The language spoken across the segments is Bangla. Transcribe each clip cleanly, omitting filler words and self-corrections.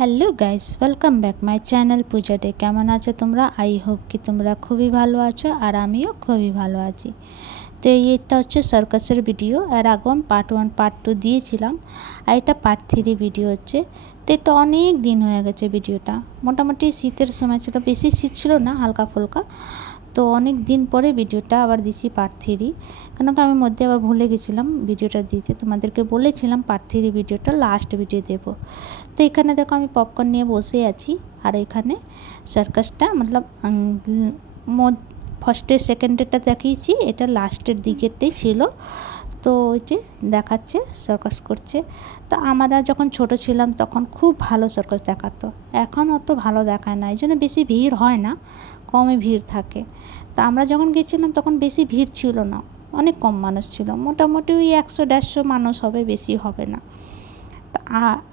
Hello guys, welcome back my channel Puja day. কেমন আছো তোমরা? আই হোপ কি তোমরা খুবই ভালো আছো, আর আমিও খুবই ভালো আছি। তো এটা হচ্ছে সার্কাসের ভিডিও। এর আগে আমি পার্ট 1 পার্ট 2 দিয়েছিলাম, আর এটা পার্ট 3 ভিডিও হচ্ছে। তো এটা অনেক দিন হয়ে গেছে ভিডিওটা। মোটামুটি শীতের সময় ছিল, বেশি শীত ছিল না, হালকা ফুলকা। তো অনেক দিন পরে ভিডিওটা আবার দিছি পার্ট 3, কেন কি আমি মধ্যে আবার ভুলে গেছিলাম ভিডিওটা দিতে। তোমাদেরকে বলেছিলাম পার্ট 3 ভিডিওটা লাস্ট ভিডিও দেবো। তো এখানে দেখো আমি পপকর্ন নিয়ে বসে আছি, আর এখানে সার্কাসটা মতলব ফার্স্টে সেকেন্ডেরটা দেখিয়েছি, এটা লাস্টের দিকেরটাই ছিল। তো ওই যে দেখাচ্ছে সার্কাস করছে। তো আমরা যখন ছোট ছিলাম তখন খুব ভালো সার্কাস দেখাতো, এখন অত ভালো দেখায় না, এই জন্য বেশি ভিড় হয় না, কমই ভিড় থাকে। তা আমরা যখন গেছিলাম তখন বেশি ভিড় ছিল না, অনেক কম মানুষ ছিল, মোটামুটি ওই 100-150 মানুষ হবে, বেশি হবে না।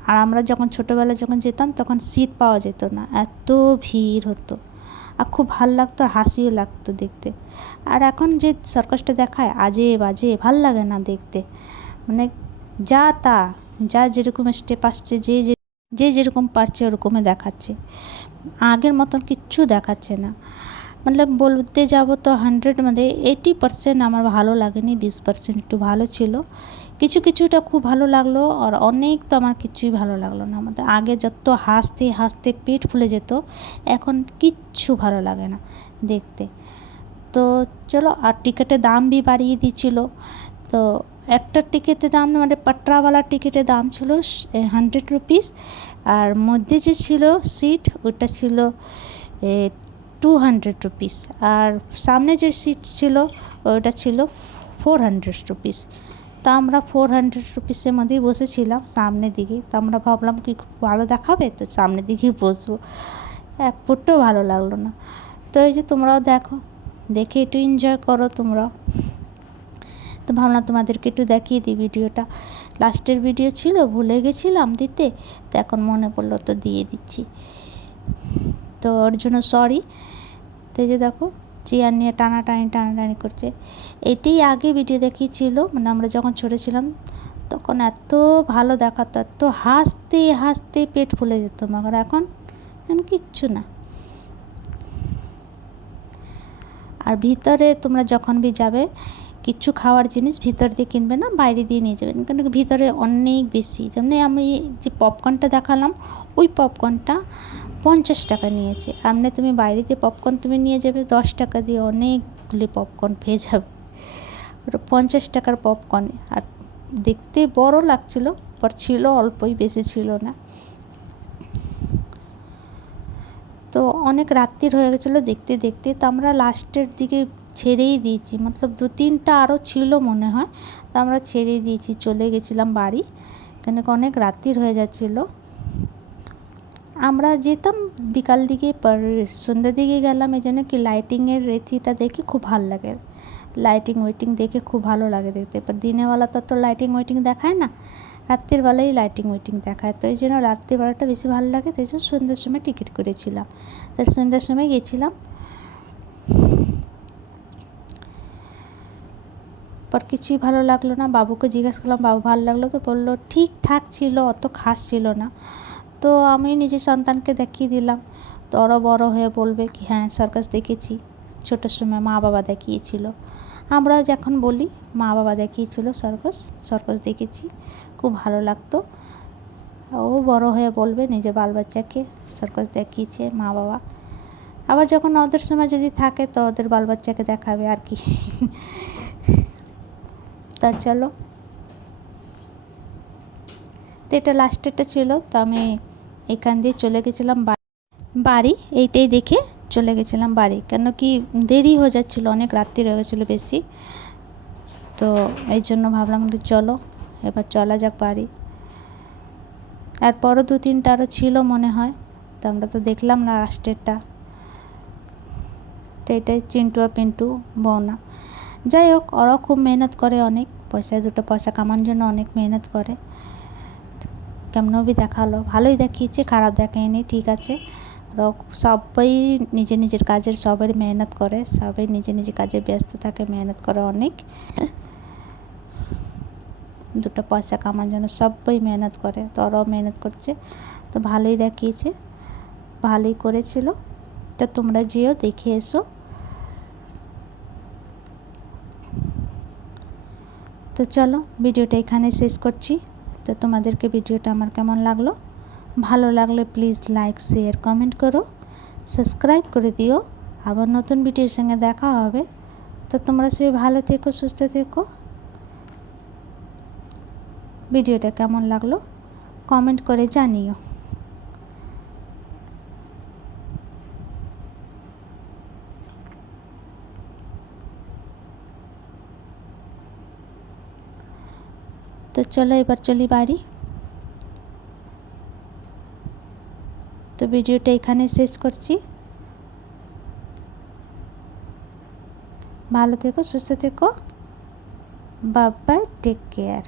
আর আমরা যখন ছোটোবেলায় যখন যেতাম তখন সিট পাওয়া যেত না, এত ভিড় হতো, আর খুব ভাল লাগতো, আর হাসিও লাগতো দেখতে। আর এখন যে সার্কাসটা দেখায় আজে বাজে, ভাল লাগে না দেখতে, মানে যা তা, যা যেরকম স্টেপ আসছে, যে যেরকম পারছে ওরকমই দেখাচ্ছে, আগের মতন কিচ্ছু দেখাচ্ছে না। मतलब বলতে যাব তো 100 মধ্যে 80% আমার ভালো লাগেনি, 20% একটু ভালো ছিল, কিছুটা খুব ভালো লাগলো, আর অনেক তো আমার কিছুই ভালো লাগলো না। আমাদের আগে যত হাসতে হাসতে পেট ফুলে যেত, এখন কিচ্ছু ভালো লাগে না দেখতে। তো চলো, আর টিকিটের দাম भी বাড়িয়ে দিচ্ছিল। তো একটা টিকিটের দাম মানে পাটরাওয়ালা টিকিটের দাম ছিল 100 রুপিস, আর মধ্যে যে ছিল সিট ওটা ছিল 200 রুপিস, আর সামনে যে সিট ছিল ওটা ছিল 400 রুপিস। তা আমরা 400 রুপিসের মধ্যেই বসেছিলাম সামনের দিকে। তো আমরা ভাবলাম কি খুব ভালো দেখাবে, তো সামনের দিকেই বসবো, এক ফুটও ভালো লাগলো না। তো এই যে তোমরাও দেখো, দেখে একটু এনজয় করো তোমরাও। তো ভাবলাম তোমাদেরকে একটু দেখিয়ে দিই ভিডিওটা, লাস্টের ভিডিও ছিল, ভুলে গেছিলাম দিতে, তো এখন মনে পড়লো তো দিয়ে দিচ্ছি, তো ওর জন্য সরি। তো এই যে দেখো চেয়ার নিয়ে টানাটানি করছে। এটাই আগে ভিডিও দেখিয়েছিল, মানে আমরা যখন ছোটো ছিলাম তখন এত ভালো দেখাতো, এত হাসতে হাসতে পেট ফুলে যেত, মगर এখন কিচ্ছু না। আর ভিতরে তোমরা যখন भी যাবে, কিছু খাওয়ার জিনিস ভিতর দিয়ে কিনবে না, বাইরে দিয়ে নিয়ে যাবেন, কারণ ভিতরে অনেক বেশি। যেমন আমি যে পপকর্নটা দেখালাম, ওই পপকর্নটা 50 টাকা নিয়েছে। আপনি তুমি বাইরে দিয়ে পপকর্ন তুমি নিয়ে যাবে 10 টাকা দিয়ে, অনেকগুলি পপকর্ন পেয়ে যাবে। ওটা 50 টাকার পপকর্ন, আর দেখতে বড় লাগছিল, বাট ছিল অল্পই, বেশি ছিল না। তো অনেক রাত্রির হয়ে গেছিলো দেখতে দেখতে, তো আমরা লাস্টের দিকে ছেড়েই দিয়েছি, মতলব 2-3টা আরও ছিল মনে হয়, তো আমরা ছেড়ে দিয়েছি, চলে গেছিলাম বাড়ি, কেন অনেক রাত্রির হয়ে যাচ্ছিলো। আমরা যেতাম বিকাল দিকে, পর সন্ধ্যার দিকে গেলাম, এই জন্য কি লাইটিংয়ের রেথিটা দেখে খুব ভালো লাগে, লাইটিং ওয়েটিং দেখে খুব ভালো লাগে দেখতে। এবার দিনেরবেলা তো লাইটিং ওয়েটিং দেখায় না, রাত্রির বেলাই লাইটিং ওয়েটিং দেখায়, তো এই জন্য রাত্রিবেলাটা বেশি ভালো লাগে, তাই জন্য সন্ধ্যার সময় টিকিট করেছিলাম, তাই সন্ধ্যার সময় গেছিলাম। পর কিছুই ভালো লাগলো না, বাবুকে জিজ্ঞাসা করলাম বাবু ভালো লাগলো, তো বললো ঠিকঠাক ছিল, অত খাস ছিল না। তো আমি নিজের সন্তানকে দেখিয়ে দিলাম, তো ওরা বড়ো হয়ে বলবে কি হ্যাঁ সার্কাস দেখেছি, ছোটোর সময় মা বাবা দেখিয়েছিল। আমরা যখন বলি মা বাবা দেখিয়েছিল সার্কাস দেখেছি, খুব ভালো লাগতো। ও বড়ো হয়ে বলবে নিজের বাল বাচ্চাকে সার্কাস দেখিয়েছে মা বাবা, আবার যখন ওদের সময় যদি থাকে তো ওদের বাল বাচ্চাকে দেখাবে আর কি। তা চলো, তো এটা লাস্টেরটা ছিল। তো আমি এখান দিয়ে চলে গেছিলাম বাড়ি, এইটাই দেখে চলে গেছিলাম বাড়ি, কেন কি দেরি হয়ে যাচ্ছিলো, অনেক রাত্রি হয়ে গেছিলো বেশি। তো এই জন্য ভাবলাম কি চলো এবার চলা যাক বাড়ি। এরপরও 2-3টা আরও ছিল মনে হয়, তো আমরা তো দেখলাম না লাস্টেরটা। তো এটাই চিন্টু আর পিন্টু বৌনা। যাই হোক, ওরাও খুব মেহনত করে, অনেক দুটো পয়সা কামানোর জন্য অনেক মেহনত করে। কেমনও দেখালো, ভালোই দেখিয়েছে, খারাপ দেখায়নি, ঠিক আছে। সবাই নিজের কাজের সবাই মেহনত করে, সবাই নিজের কাজে ব্যস্ত থাকে, মেহনত করে অনেক, দুটো পয়সা কামানোর জন্য সবাই মেহনত করে, তো ওরাও মেহনত করছে। তো ভালোই দেখিয়েছে, ভালোই করেছিল। তো তোমরা যেও দেখে এসো। তো চলো ভিডিওটা এখানে শেষ করছি। তো তোমাদেরকে ভিডিওটা আমার কেমন লাগলো, ভালো লাগলে প্লিজ লাইক শেয়ার কমেন্ট করো, সাবস্ক্রাইব করে দিও। আবার নতুন ভিডিওর সঙ্গে দেখা হবে। তো তোমরা সবাই ভালো থেকো, সুস্থ থেকো। ভিডিওটা কেমন লাগলো কমেন্ট করে জানিও। তো চলো এবার চলি বাড়ি। তো ভিডিওটা এখানে শেষ করছি। ভালো থেকো, সুস্থ থেকো। Bye bye, take care.